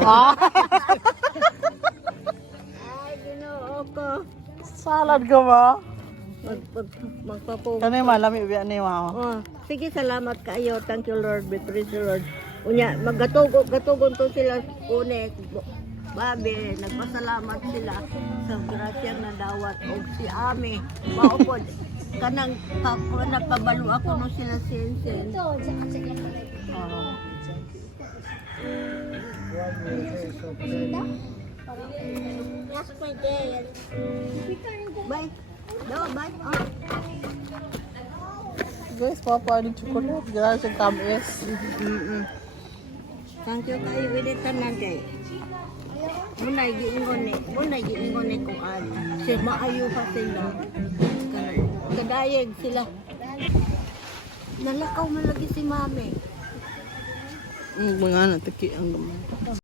Ah, Ay, ginoo ko. salad ka ba? Magpapo. Kani malami biya ni mo. Oh, sige, salamat kayo. Thank you, Lord. We praise you, Lord. Unya, gatugon to sila unek. Babe, nagpasalamat sila sa grasya na dawat og si Ami. Maupod. Kanang nagpabalo ako no sila sinsin. Bye. Daw, bye. Oh. Guys, papa ni chocolate. Grabe sa tamis. Thank you kayo wilitan na kay. Munay giingon ni kung ano. Si maayo pa sila. Kadayeg sila. Nalakaw man lagi si mami. Mga nataki ang gamay.